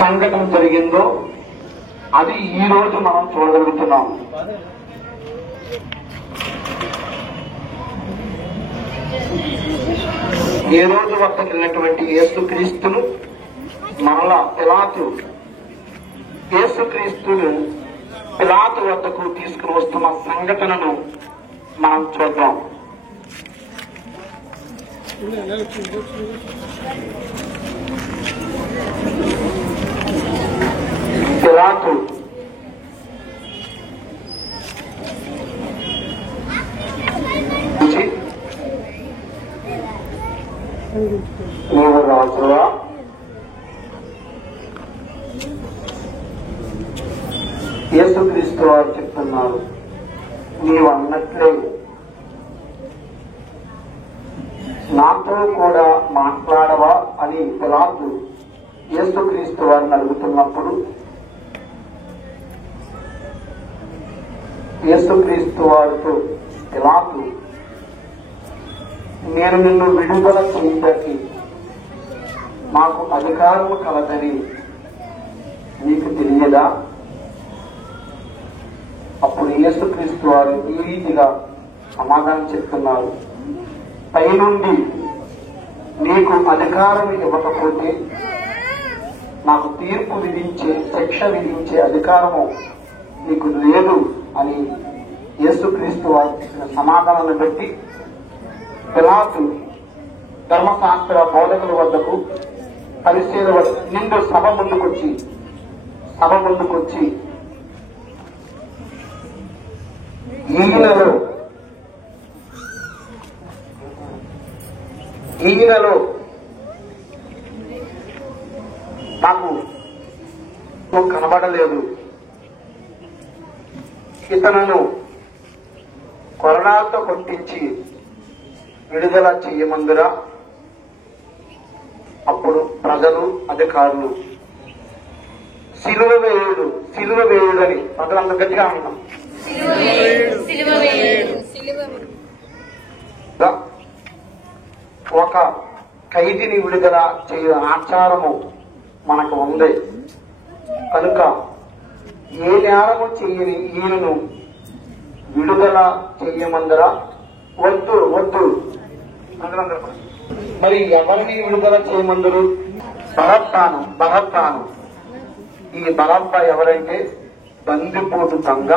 సంఘటన జరిగిందో అది ఈ రోజు మనం చూడగలుగుతున్నాం. ఏ రోజు వద్దకు వెళ్ళినటువంటి యేసుక్రీస్తును మరలా యేసుక్రీస్తును పిలాతు వద్దకు తీసుకుని వస్తున్న సంఘటనను మనం చూద్దాం. పిలాతు నీవు రాజువా? యేసుక్రీస్తు వారు చెప్తున్నారు, నీవు అన్నట్లే నాతో కూడా మాట్లాడవా అని పిలాతు యేసుక్రీస్తు వారిని అడుగుతున్నప్పుడు యేసుక్రీస్తు వారితో పిలాతు, నేను నిన్ను విడుదల చేయడానికి నాకు అధికారము కలదని నీకు తెలియదా? అప్పుడు యేసుక్రీస్తు వారు ఈ రీతిగా సమాధానం చెప్తున్నారు, పైనుండి నీకు అధికారం ఇవ్వకపోతే నాకు తీర్పు విధించే, శిక్ష విధించే అధికారము నీకు లేదు అని యేసుక్రీస్తు వారు ఇచ్చిన సమాధానాన్ని బట్టి పిలాతు ధర్మశాస్త్ర బోధకుల వద్దకు, పరిశీలన వద్దకు నిండు సభ ముందుకొచ్చి ఈయనలో నాకు కనబడలేదు, ఇతను కొరడాలతో కొట్టించి విడుదల చెయ్యమందురా? అప్పుడు ప్రజలు, అధికారులు సిలువ వేయుడని ప్రజలంతా గట్టిగా అన్నాం. ఒక ఖైదీని విడుదల చేయ ఆచారము మనకు ఉంది కనుక ఏ నేరము చేయని ఈయనను విడుదల చెయ్యమందరా? వద్దు. మరి ఎవరిని విడుదల చేయమందరు? బరబ్బాను. ఈ బరబ్బా ఎవరంటే బందిపోటు దొంగ,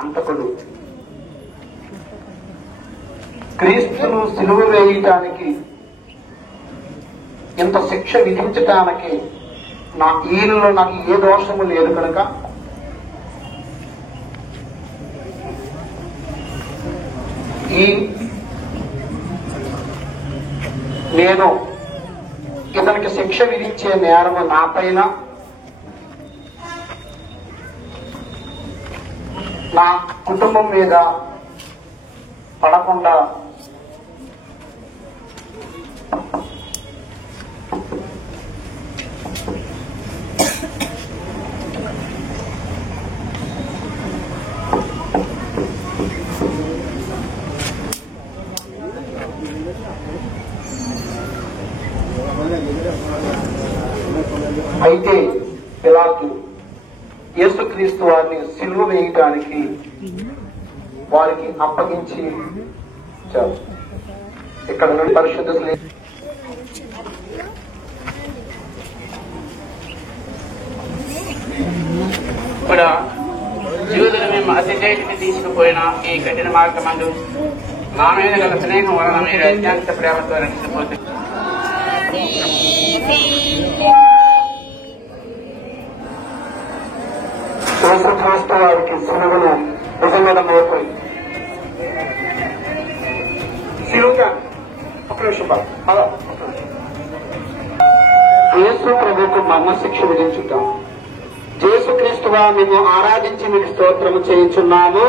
అంతకుడు. క్రీస్తును సిలువ వేయటానికి, ఇంత శిక్ష విధించటానికి ఈయనలో నాకు ఏ దోషము లేదు కనుక నేను ఇతనికి శిక్ష విధించే నేరము నా పైన, నా కుటుంబం మీద పడకుండా అయితే పిలాతు యేసుక్రీస్తు వారిని సిలువ వేయటానికి వారికి అప్పగించి ఇక్కడ నుండి పరిశుద్ధ కూడా జీవులను మేము అతిశయకి తీసుకుపోయిన ఈ కఠిన మార్గమందు మా మీద గల స్నేహం వలన మీరు అత్యంత ప్రేమతో రక్షించబోతుంది. యేసుక్రీస్తు వారికి సిలువను భుజంగా మోపై సిలువగా ఒక నిమిషం యేసు ప్రభుకు మరణశిక్ష విధించుతాం. యేసుక్రీస్తువా మేము ఆరాధించి మీకు స్తోత్రము చేయించున్నాము.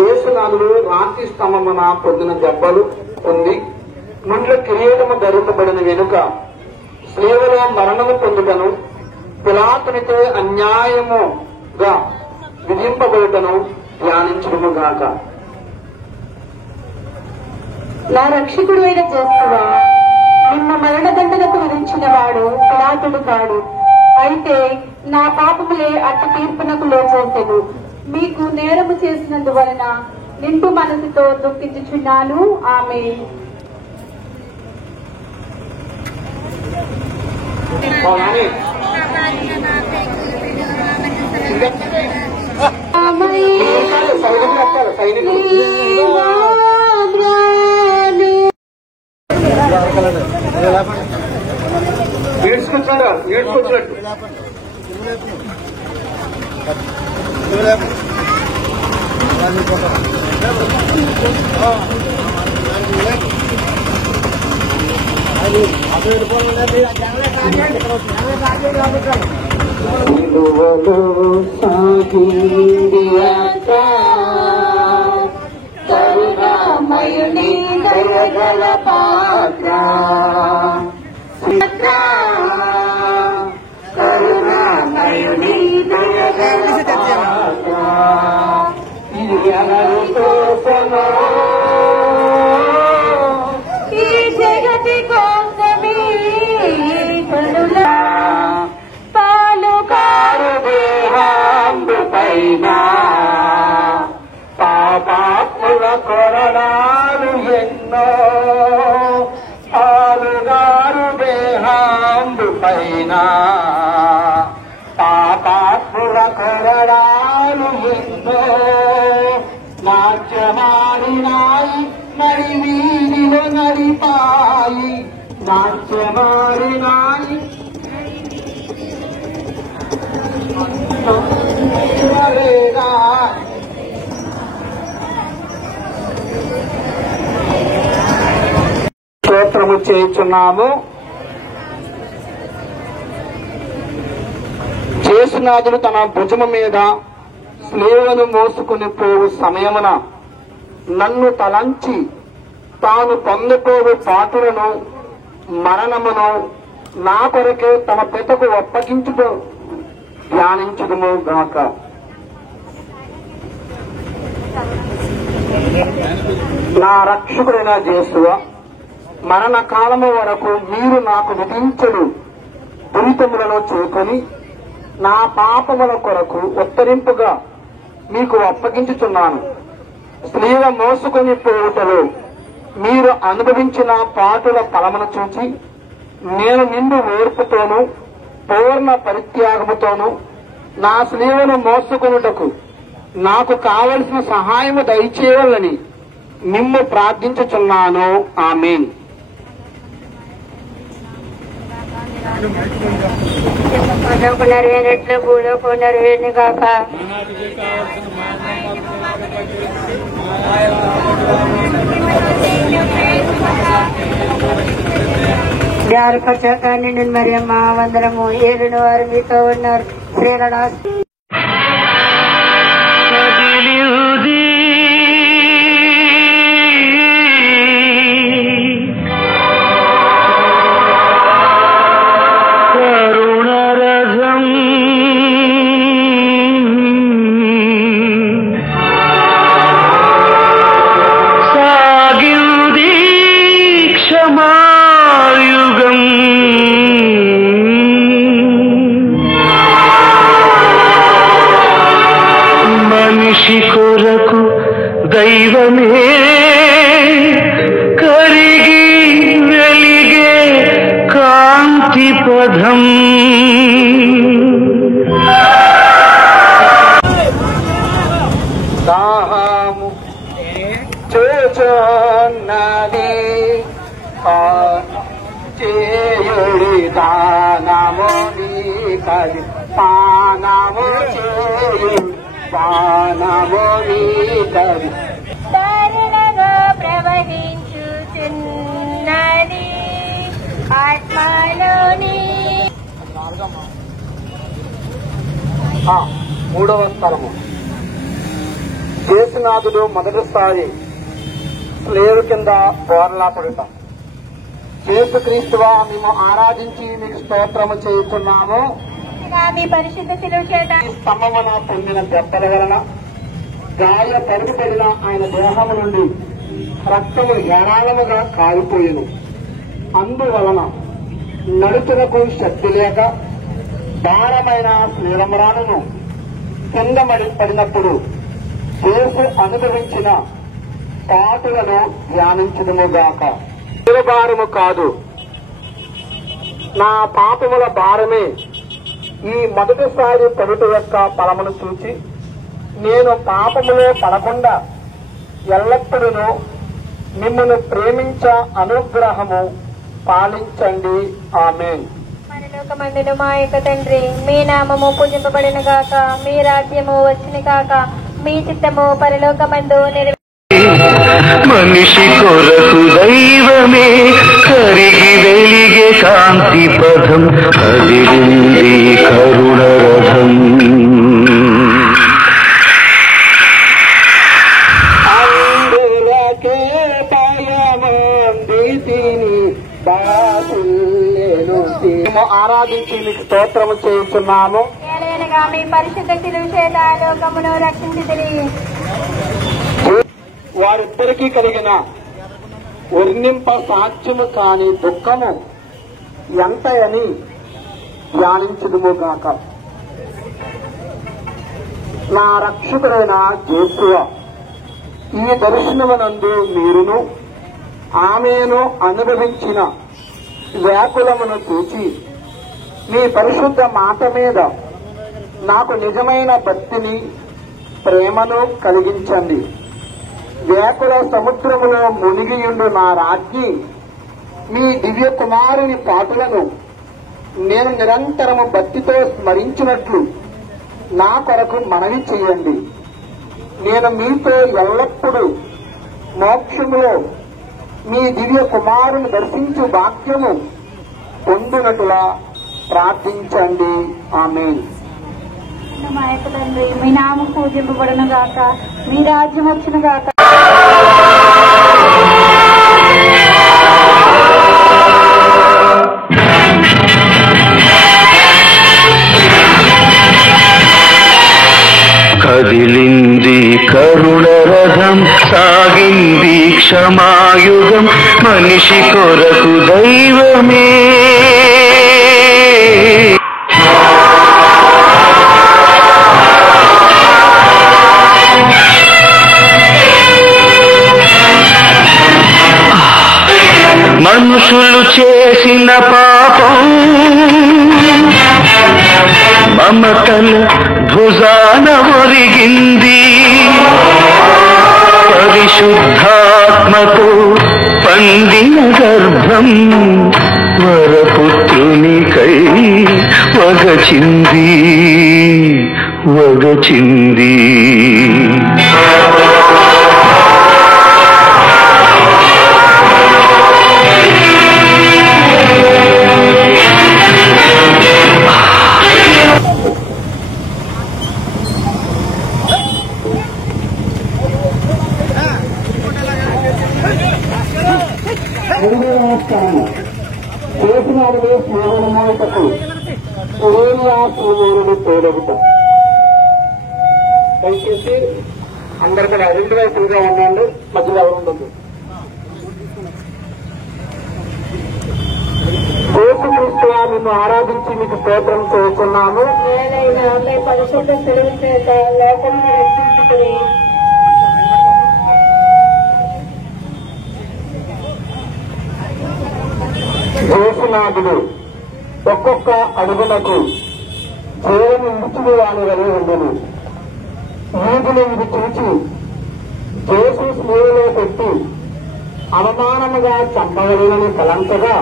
యేసునాథుడు రాతి స్తంభమున పొందిన దెబ్బలు పొంది ముండ్ల కిరీటము ధరింపబడిన వెనుక స్లీవలో మరణము పొందుటను, పిలాతునితో అన్యాయముగా విధింపబడుటను ధ్యానించును గాక. నా రక్షకుడు అయిన యేసువా, నిన్న మరణదండన తీర్చుకునేవాడు పిలాతుడు కాడు. అయితే నా పాపములే అట్టి తీర్పునకు లోచేసెను. మీకు నేరము చేసినందువలన నిండు మనసుతో దుఃఖించుచున్నాను. ఆమేన్. కరుణామయుని దయగల పాత్ర కరుణామయుని దయగల పాత్ర ఇది ఎవరి కోసమో ఈ జగతి కోసమే పాలుకారు దేహాంబు పైన పాపాత్ముల కొరడాలు ఎన్నో పాలుగారు దేహాంబు పైన పాపాత్ముల కొరడాలు ఎన్నో నాట్యమాడినాయి నడి వీధిలో నడిపాయి నాట్యమాడినాయి స్తోత్రము చేయుచున్నాము. యేసునాథుడు తన భుజము మీద స్లేవను మోసుకుని పోవు సమయమున నన్ను తలంచి తాను పొందపోవు పాటులను మరణమును నా కొరకే తమ పితకు ఒప్పగించుతూ ధ్యానించుదుము గాక. నా రక్షకుడైన యేసువా, మరణ కాలము వరకు మీరు నాకు విధించడు దురితములను చేకొని నా పాపముల కొరకు ఉత్తరింపుగా మీకు అప్పగించుచున్నాను. స్త్రీల మోసుకొని పోవుటలో మీరు అనుభవించిన పాటుల ఫలమును చూచి నేను నిండు ఓర్పుతోనూ పూర్ణ పరిత్యాగముతోనూ నా స్త్రీలను మోసుకొనుటకు నాకు కావలసిన సహాయము దయచేయాలని నిమ్ము ప్రార్థించుచున్నాను. ఆమేన్. నెరవేరినట్లు భూలోకు నెరవేరును గాక. ధ్యానపరచాక నిండు మరియమ్మ వందనము. ఏలును వారు మీతో ఉన్నారు. స్త్రీల కొరకు దైవమే కరిగి వెలిగే కాంతి పదం. దాహము చూచున్నది చేయుడి దానము నీకది పానము చేయు పానము నీకది దారుణంగా ప్రవహించుచున్నది ఆత్మలోని. మూడవ స్థలము యేసునాథుడు మొదటిసారి స్లేవ్ కింద బోర్లాపడుట. యేసుక్రీస్తువా మేము ఆరాధించి మీకు స్తోత్రము చేస్తున్నాము. మీ పరిశుద్ధ శిలువ చేత స్తంభమున పొందిన దెబ్బల వలన గాయ పరుగుపడిన ఆయన దేహము నుండి రక్తము ఏరాళముగా కారిపోయెను. అందువలన నడుచునకు శక్తి లేక భారమైన శ్రీరమరాను కింద పడినప్పుడు యేసు అనుభవించిన పాటులను ధ్యానించుదుముగాక. భారము కాదు, నా పాపముల భారమే ఈ మొదటిసారి పడుట యొక్క ఫలమును చూచి నేను పాపములో పడకుండా ఎల్లప్పుడూ మిమ్మల్ని ప్రేమించ అనుగ్రహము పాలించండి. ఆమేన్. పరలోకమందున మా యొక్క తండ్రి, మీ నామము పూజింపబడిన గాక, మీ రాజ్యము వచ్చిన గాక, మీ చిత్తము పరలోకమందు మనిషి కొరకు దైవమే కరిగి వెలిగే కాంతి పథం, అది ఉంది కరుణ రథం. ఆరాధించి మీకు స్తోత్రము చేస్తున్నాము. మీ పరిశుద్ధ శిలువ చేత లోకమును రక్షించితిరి. వారిద్దరికీ కలిగిన వర్ణింప సాధ్యము కాని దుఃఖము ఎంత అని ధ్యానించుదుముగాక. నా రక్షకుడైన యేసువా, ఈ దర్శనమునందు మీరును ఆమెను అనుభవించిన వ్యాకులమును చూచి మీ పరిశుద్ధ మాట మీద నాకు నిజమైన భక్తిని, ప్రేమను కలిగించండి. వ్యాకుల సముద్రములో మునిగియుండు నా రాజ్ఞి మీ దివ్య కుమారుని పాటలను నేను నిరంతరము భక్తితో స్మరించినట్లు నా కొరకు మనవి చేయండి. నేను మీతో ఎల్లప్పుడూ మోక్షములో మీ దివ్య కుమారుని దర్శించు వాక్యము పొందినట్లా ప్రార్థించండి. ఆమేన్. మా యొక్క తండ్రి, మీ నామం పూజింపబడును గాక, మీ రాజ్యం వచ్చును గాక. కదిలింది కరుణ రథం, సాగింది క్షమాయుగం, మనిషి కొరకు దైవమే. మనుషులు చేసిన పాపం మమతల భుజాన ఒరిగింది, పరిశుద్ధాత్మతో పండిన గర్భం వరపుత్రునికై వగచింది. చేసినాడుగా స్మరణమోటకు సురేనియా శ్రీమూరుడు తోడగుట. దయచేసి అందరు కూడా రెండు వైపులుగా ఉండండి, మధ్యలో ఎవరు ఉండదు. యేసుక్రీస్తు నిన్ను ఆరాధించి మీకు స్తోత్రం చేస్తున్నాము. మీ పరిశుద్ధ శిలువ చేత లోకమును రక్షించితిరి. యేసునాథుడు ఒక్కొక్క అడుగులకు జీవను ఇచ్చుడు వాని వలె ఉండను. వీధులు ఇది చూచి యేసు స్నేహిలో పెట్టి అవమానముగా చంపవలనని తలంచగా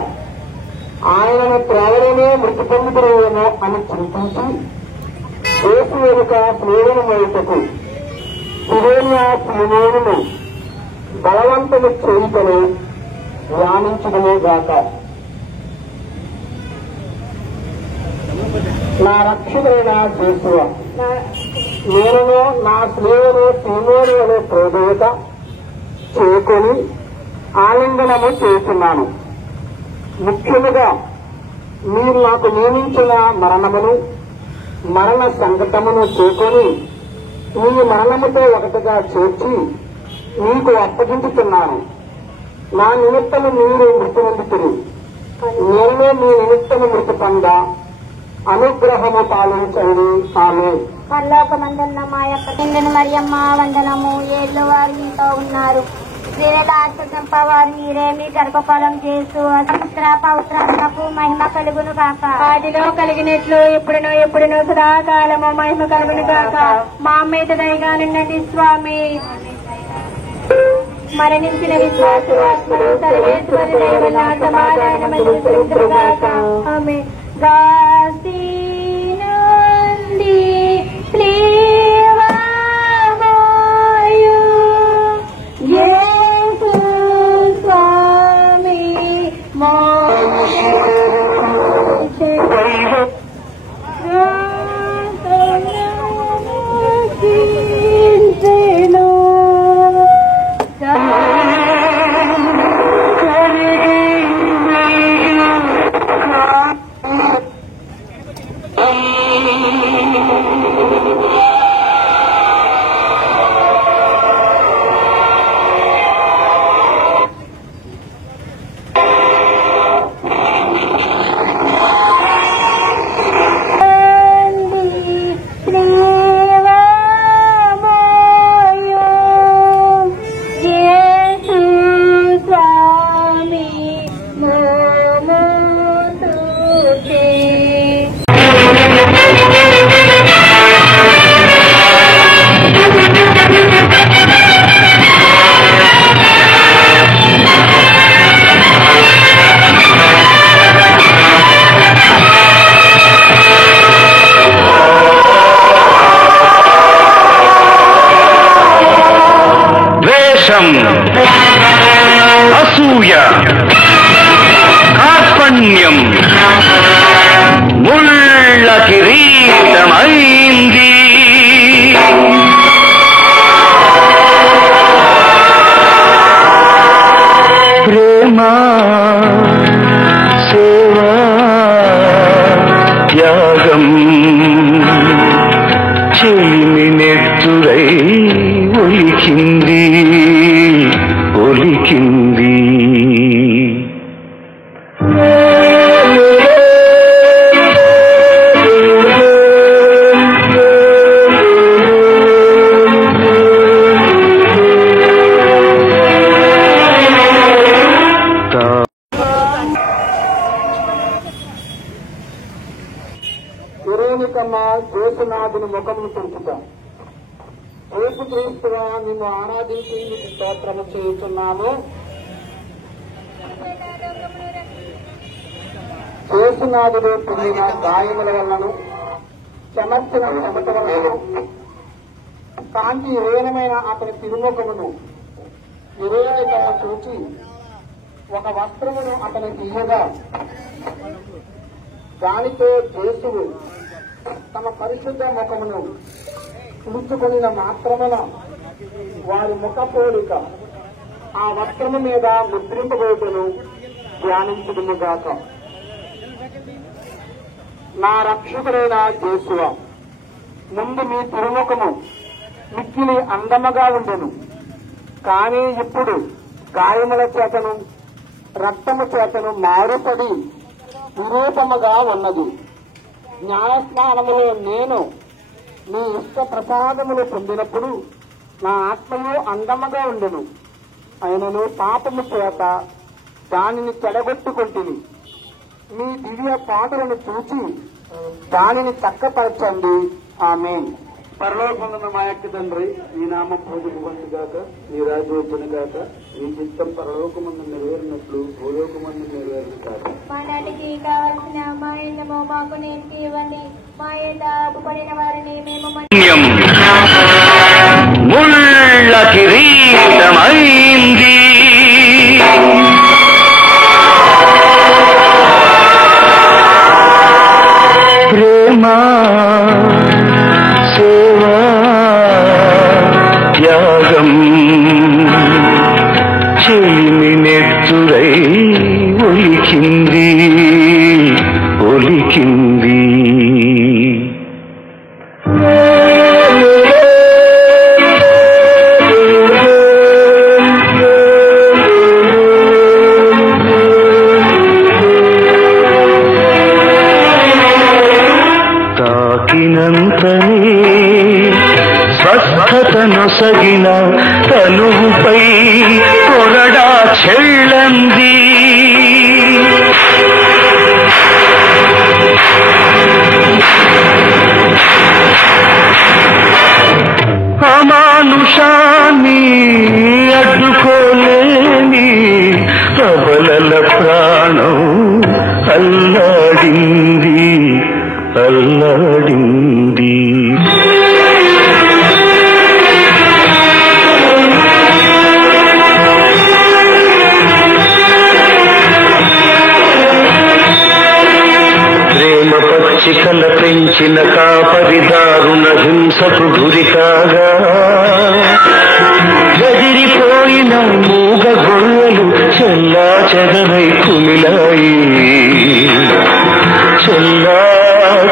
ఆయనను త్రావలనే మృతి పొందుతురేమో అని చింతించి యేసు వెనుక స్నేహను వైపుకు సురేనియా శ్రీమూరును బలవంతము చేయుటను ధ్యానించుదమే గాక. నా రక్షకుడైన యేసువా, నేను నా స్నేహితుడు శ్రీమూరు అనే ప్రోదేవత చేకొని ఆలింగనము చేస్తున్నాను. ముఖ్యముగా మీరు నాకు నియమించిన మరణమును, మరణ సంకటమును చేకొని మీ మరణముతో ఒకటిగా చేర్చి మీకు అప్పగించుతున్నాను. నా నిమిత్తము మీరు మృతి పొందుతురు. నేనే మీ నిమిత్తము మృతి పొంద అనుగ్రహము పాలించండి. ఆమె పరలోకమందున్న మా యొక్క తండ్రిని మరియమ్మ వందనము. ఏళ్ళు వారు మీతో ఉన్నారు, స్త్రీల ఆశ్రదింపవారు మీరే. మీ గర్భఫలం చేసు పౌత్రాత్మకు మహిమ కలుగును కాక. వాటిలో కలిగినట్లు ఎప్పుడునూ సదాకాలము మహిమ కలుగును కాక. మా మీద దయగా నుండండి స్వామి. మరణించిన విశ్వాసవాత్మను సర్వేశ్వరి దైవన సమాధానమయ్యాక. ఆమె గాసి నుండి యేసు స్వామి అసూయ, కార్పణ్యం ముళ్ళ కిరీటమైంది. ప్రేమ, సేవా, త్యాగం చెలిమి నెత్తురై ఒలికింది. పురోహితమ్మా యేసునాథుని ముఖమును తెలుపుతా. యేసుక్రీస్తుగా నిన్ను ఆరాధించి నీకు స్తోత్రము చేస్తున్నాము. యేసునాథుడు పొందిన గాయముల వలనను చెమర్చిన చెమట వలనను కాంతి హీనమైన అతని తిరుముఖమును పురోహితమ్మ చూచి ఒక వస్త్రమును అతని తీయగా దానితో యేసువు తమ పరిశుద్ధ ముఖమును తుడుచుకొనిన మాత్రమున వారి ముఖ పోలిక ఆ వస్త్రము మీద ముద్రింపబోతును ధ్యానించుదుముగాక. నా రక్షకుడైన యేసువా, ముందు మీ తిరుముఖము మిక్కిలి అందముగా ఉండెను, కానీ ఇప్పుడు గాయముల చేతను రక్తము చేతను మారుపడి విరూపముగా ఉన్నది. న్యాయస్నానములో నేను మీ ఇష్ట ప్రసాదములు పొందినప్పుడు నా ఆత్మయు అందముగా ఉండెను. ఆయనను పాపము చేత దానిని చెడగొట్టుకొంటిని. మీ దివ్య పాటలను చూచి దానిని చక్కపరచండి. ఆమేన్. పరలోకమున్న మా యొక్క తండ్రి, నీ నామం పూజింపబడుగాక, నీ రాజ్యం వచ్చునుగాక, నీ చిత్తం పరలోకమందు నెరవేరినట్లు భూలోకమందు నెరవేరును కాక. మా నాటికి కావలసిన మా ఇళ్ళము మాకు నేటికి ఇవ్వండి. మా ఏట అప్పుపడిన వారిని మేము ముళ్ళ కిరీటమైంది. ప్రేమ, సేవా, త్యాగం చెలిమి నెత్తురై ఒలికింది. తాకినంతనే స్వస్థత నొసగిన తనువుపై కొరడా చెళ్ళంది. అమానుషాన్ని అడ్డుకోలేని ప్రబలల ప్రాణం అల్లాడింది అల్లాడింది. ప్రేమ పచ్చికల పెంచిన కాపరిదారుణ హింసకు గురి కాగా గదిరిపోయిన మూగ గొర్రెలు చెల్లా చెదరై కుమిలాయి చెల్లా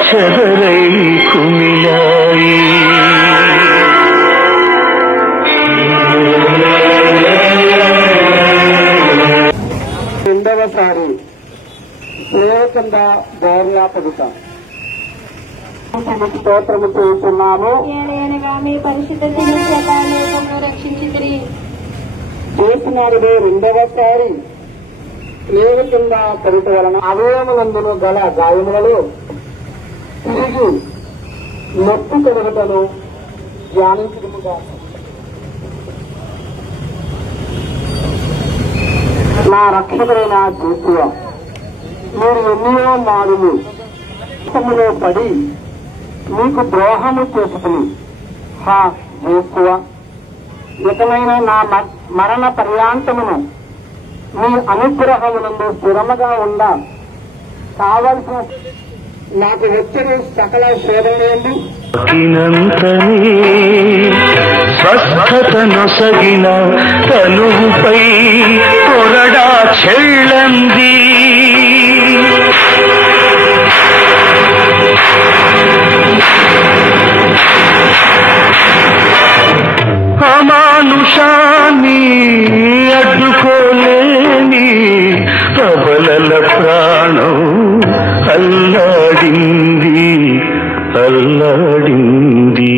చెదరై కుమిలాయి. రెండవసారి సేవకంద గౌరవాపదుట స్తోత్రము చేస్తున్నాము. మీ పరిశుద్ధ రక్షించి చేసినారుదే రెండవసారి స్నేహ కింద కవిత వలన అవయవములందును గల గాయములలో తిరిగి నొప్పి కలుగుటను ధ్యానించుకుంటా. నా రక్షకుడైన జేసువ, మీరు ఎన్నో మారులు లో పడి మీకు ద్రోహము చేసుకుని హా జేసువ, ఇకమైన నా మరణ పర్యాంతమును మీ అనుగ్రహమునందు స్థిరముగా ఉండ కావలసిన నాకు వచ్చిన సకల శోధనలు స్వస్థత నొసగిన తనువుపై కొరడా చెళ్ళంది. అమానుషాన్ని అడ్డుకోలేని ప్రబలల ప్రాణం అల్లాడింది అల్లాడింది.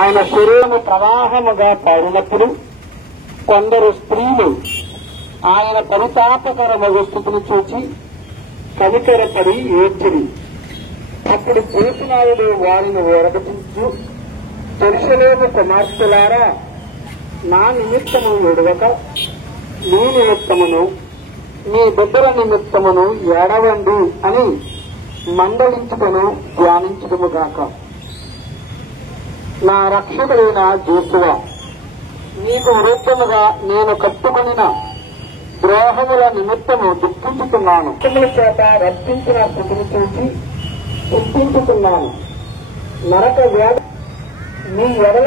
ఆయన శరీరము ప్రవాహముగా పాడినప్పుడు కొందరు స్త్రీలు ఆయన పరితాపకరమగు స్థితిని చూచి కనికరపడి ఏడ్చిరి. అప్పుడు పురుషునాయుడు వారిని వేరగతించు, యెరూషలేము కుమార్తెలారా, నా నిమిత్తము ఏడవక మీ నిమిత్తమును మీ బిడ్డల నిమిత్తమును ఏడవండి అని మందలించుకును ధ్యానించుదుముగాక. నా రక్షకుడైన జేసువ, నీకు విరుద్ధముగా నేను కట్టుకొనిన ద్రోహముల నిమిత్తము దుఃఖించుతున్నాను. దుఃఖముల చేత రక్షించిన స్థితిని చూసి దుఃఖించుతున్నాను. నరక వ్యాధి మీ ఎడల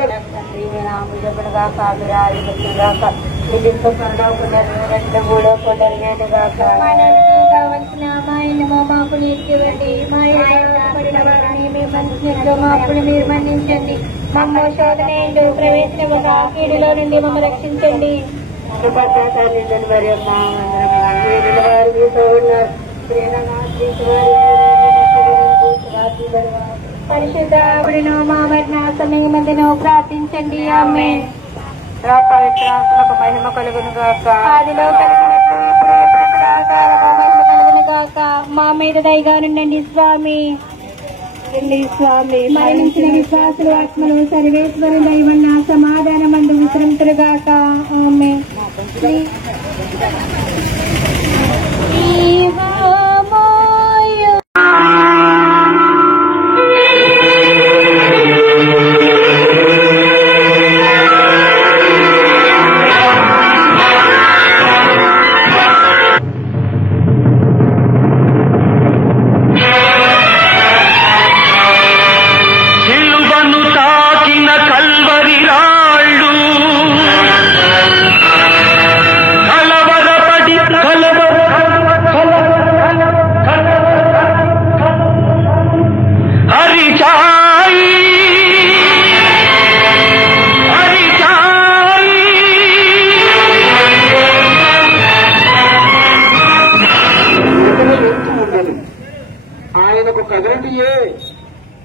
మీరు మన్నించండి. మమ్మ శోధన ప్రవేశించగా కీడులో నుండి మమ్మ రక్షించండి. పరిశుద్ధుడిను మా మరణ సమయమందును ప్రార్థించండి. ఆమేన్. పవిత్రాత్మకు మహిమ కలుగును గాక. ఆదిలో కలుగును గాక. మా మీద దయగా నుండండి స్వామి. స్వామి మరణించిన విశ్వాసులు ఆత్మలు సర్వేశ్వరు దైవన్న సమాధానమందు విశ్రమితులుగాక. ఆమేన్.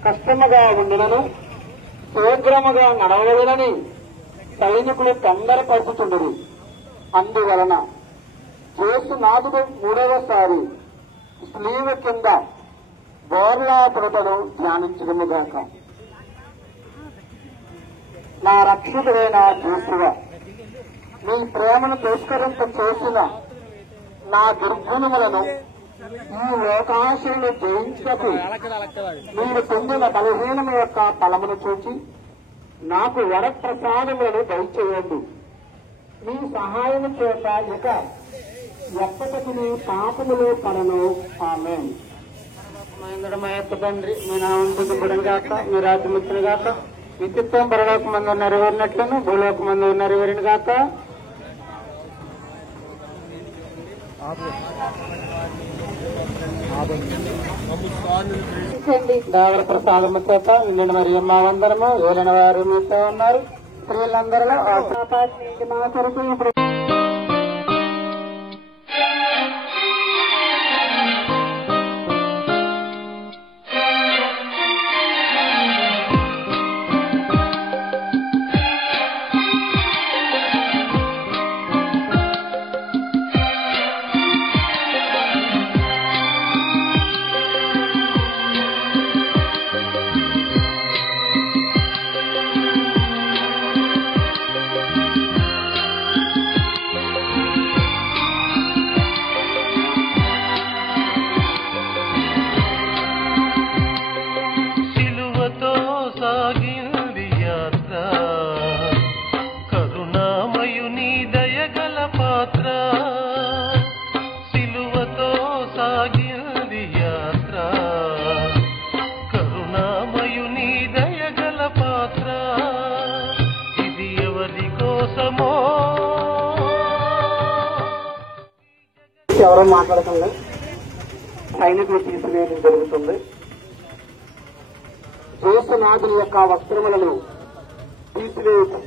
కష్టముగా ఉండినను శీఘ్రముగా నడవలేదని సైనికులు తొందరపరుచుచుండరు. అందువలన యేసునాథుడు మూడవసారి స్లీవ కింద బోర్లా పుడతను ధ్యానించడముగాక. నా రక్షకుడైన యేసువా, నీ ప్రేమను తిరస్కరింప చేసిన నా దుర్గుణములను ఈ లోకాశలను జయించకు మీరు పొందిన బలహీనము యొక్క ఫలమును చూచి నాకు వరప్రసాదములను దయచేయండి. మీ సహాయము చేత ఇక ఎప్పటికి నీ పాపములో పడను. ఆమేన్. మహేంద్రమయ తండ్రి, మీ నామం గాక, మీ రాజ్యం వచ్చును గాక, మీ చిత్తం పరలోకమందు నెరవేరినట్లును భూలోకమందు నెరవేరిన గాక. దేవర ప్రసాదము చేత నిన్న మరి అమ్మ వందనము ఏలిన వారు మీతో ఉన్నారు. స్త్రీలందరిలో మా కొరకు ఇప్పుడు ఎవరో మాట్లాడకుండా సైనికులు తీసివేయడం జరుగుతుంది. యేసునాథుని యొక్క వస్త్రములను తీసివేయడం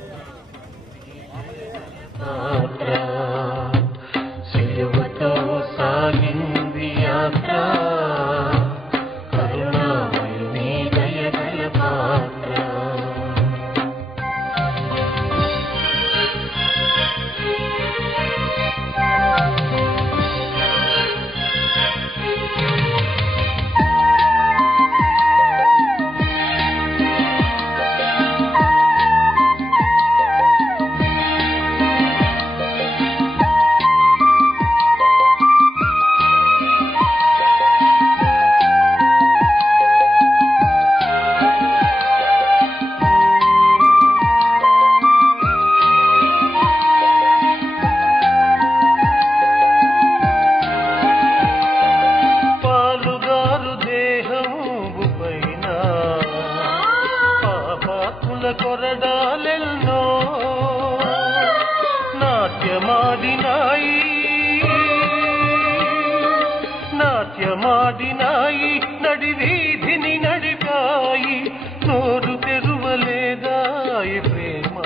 నాట్యమాడినాయి నడివీధిని నడిపాయి నోరు తెరువలేదాయి ప్రేమ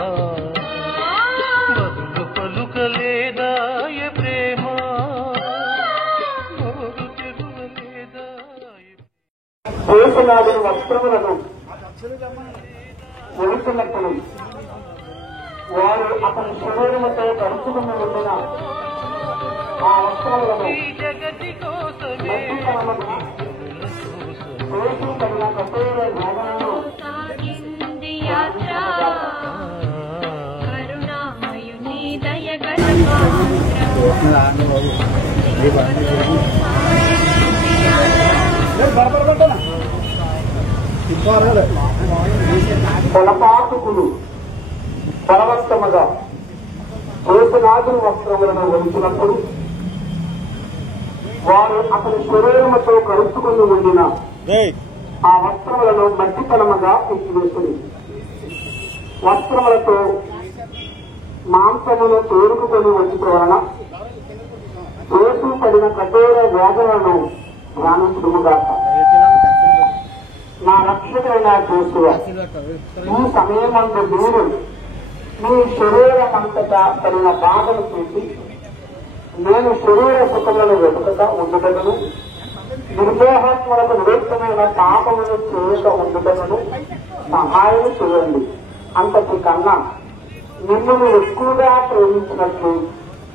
బదులు పలుకలేదాయ ప్రేమ నోరు తెరువలేదాయ. యేసునాథుని వస్త్రములను వెళుతున్నప్పుడు వారు అతని శరీరముతో కలుసుకుని ఉండిన ఆ వస్త్రములను జగతి కోసమే తగిన కఠోర జ్ఞానాలను కొలపాటుకులు బలవంతముగా యేసునాథుని వస్త్రములను వెలిచినప్పుడు వారు అతని శరీరముతో కలుసుకుని ఉండిన ఆ వస్త్రములను మట్టితనముగా ఎత్తివేసింది. వస్త్రములతో మాంసమును తోడుకుని వచ్చుట వలన యేసు పడిన కఠోర వేదనను ధ్యానించుదుముగాక. నా రక్షకుడైన యేసువా, ఈ సమయమందు మీరు మీ శరీరమంతటా పడిన బాధను చూసి నేను శరీర సుఖములను వెతుకక ఉండుటను నిర్మోహాత్మలకు విరుద్ధమైన పాపమును చేయక ఉండుటను సహాయం చేయండి. అంతటి కన్నా మిమ్మల్ని ఎక్కువగా ప్రేమించినట్లు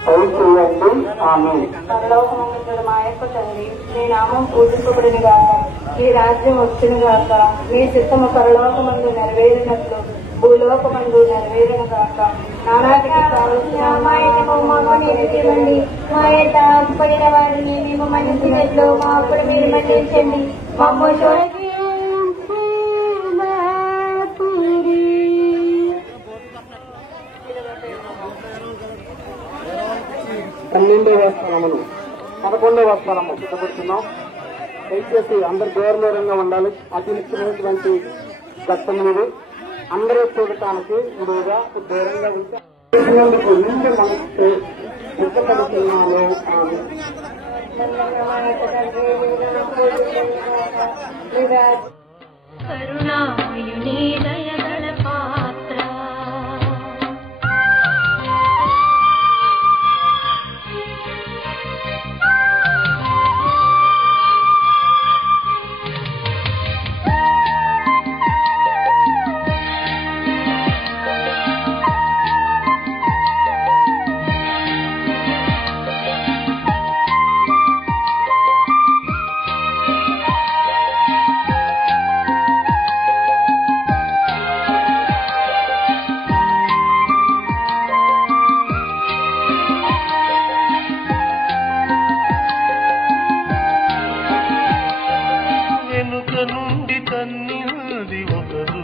దయచేయండి. ఆమె పరలోకమందుడు మా యొక్క తండ్రి, నీ నామం పూజింపబడిన గాక, నీ రాజ్యం వచ్చిన గాక, నీ చిత్తము పరలోకమందు నెరవేరినట్లు భూలోకమందు నెరవేరిన గాక. నానాటికి కావలసిన మా యొక్క మాకు నేర్పివ్వండి. మా యొక్క అప్పుడైన వారిని మేము మన్నించినట్లు మా అప్పుడు మీరు మన్నించండి. మమ్మ చూడకి 12వ స్థలమును 11వ స్థలము సిద్ధపడుతున్నాం. దయచేసి అందరు దూరంగా ఉండాలి. అతి ముఖ్యమైనటువంటి ఘట్టం ఇది. అందరూ చూడటానికి విడుగా దూరంగా ఉంటే ముందు మనసు సిద్ధపడుతున్నాను. కరుణామయుని దయగల పాత్ర, వెనుక నుండి తన్నింది ఒకరు,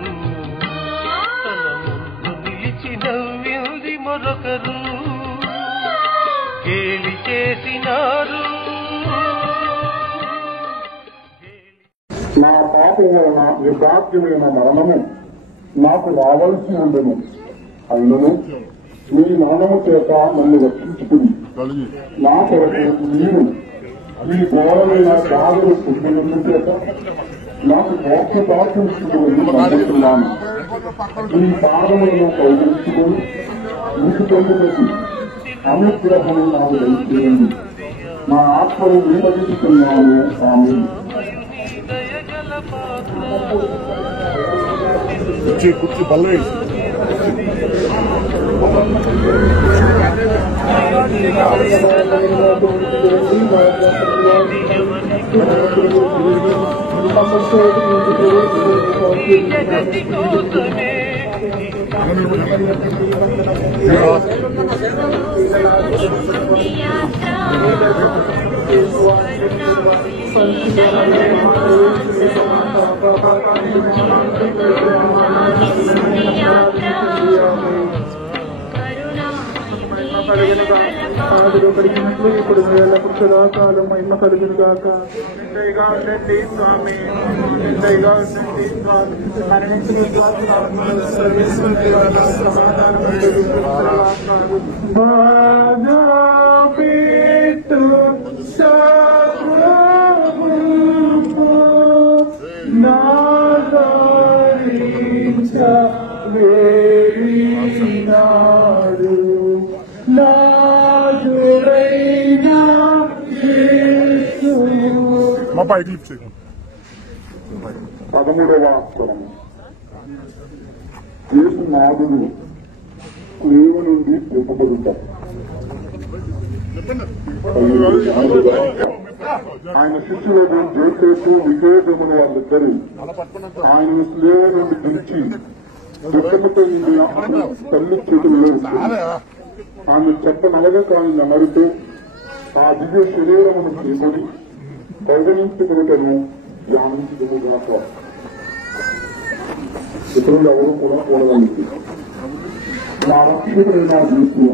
తన ముందు నిలిచి నవ్వింది మరొకరు, గేలి చేసినారు. నా పాపం వలన నిర్భాగ్యమైన మరణము నాకు రావాల్సి ఉండను. అయినను మీ నామము చేత నన్ను రక్షించుకుని నా కొరకు మీరు మీ ఘోరమైన బాధలు పుట్టినందు చేత నాకు మోక్షదాక్షం నమ్ముతున్నాను. మీ పాదములను కౌగిలించుకొని మీకు పొందుటకు అనుగ్రహం నాకు దయచేయండి. నా ఆత్మను వినిపడుతున్నాను. ఆమె కుర్చీ బల్ల జగతి కోసమే కలిగినట్లు ఇప్పుడు ఎల్లప్పుడు సదాకాలం మహిమ కలుగును గాక. నిందైగా ఉండండి స్వామి, నిందైగా ఉండండి స్వామి. మరణించిన సమాధానం మా పైకి క్లిప్ చేయకు. 13వ స్వరం. యేసు నాదుడు ప్రేమ నుండి చెప్పబడుతారు. ఆయన శిష్యులను జోసేపు విశేషములు వాళ్ళిద్దరు ఆయన స్లేవ నుండి పిలిచి దుఃఖముతో నిండిన తల్లి చేతుల్లో ఆమె చెప్పనలగక ఆయన నమరుతూ ఆ దివ్య శరీరమును తీసుకొని కౌగలించుకున్నటను ధ్యానించుకునిగాక. ఇతరులు ఎవరు కూడా కూడగలిగి నా రక్షకుడైన యేసు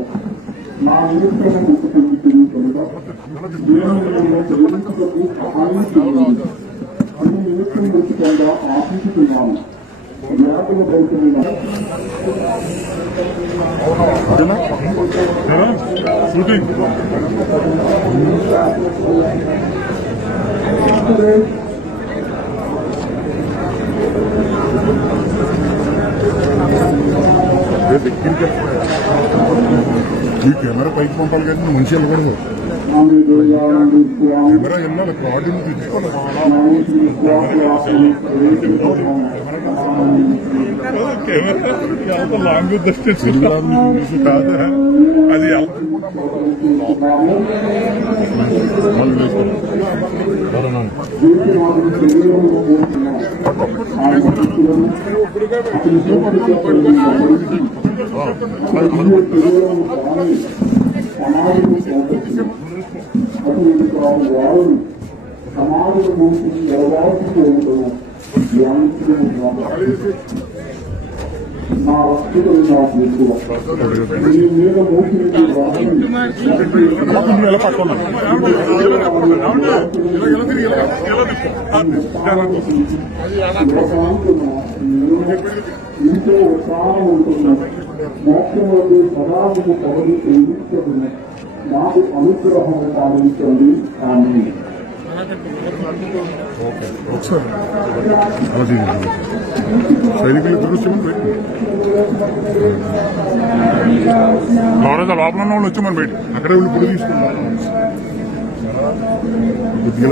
నా నిమిత్తము గుర్తు చెందుతుంది కనుక దేవుని ప్రేమించుటకు సహాయం చేయండి. అన్ని నిమిత్తం గుర్తుకుండా ఆశిస్తున్నాను. వ్యాధుల భౌతికమైన ఈ కెమెరా పైకి పంపాలి కానీ మనిషి వెళ్ళకూడదు. కెమెరా వెళ్ళాలి ఆడియో కెమెరా లాంగ్ డిస్టెన్స్ కాదా అది ఎంతో ఉత్సాహం ఉంటుంది. మోక్షంలో సదాము పౌరులు ప్రేమించబడిన నాకు అనుగ్రహం సాధించండి. ఆమె సైనికులు ఎదురు వచ్చామని పెట్టి లోపల వాళ్ళు వచ్చామని పెట్టి అక్కడే వెళ్ళి పొడి తీసుకున్నారు. కొద్దిగా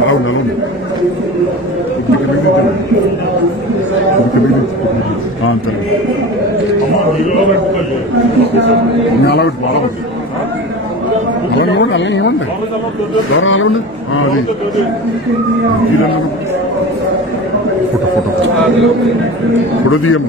అలా ఉంది అలా ఉంది అంతే అలా పెట్టి బాగా ఉంది. అలాగే ఇవ్వండి అలాగే ఇవ్వండి ద్వారా అలాగండి అది ఫోటో ఫోటో ఫోటో తీయం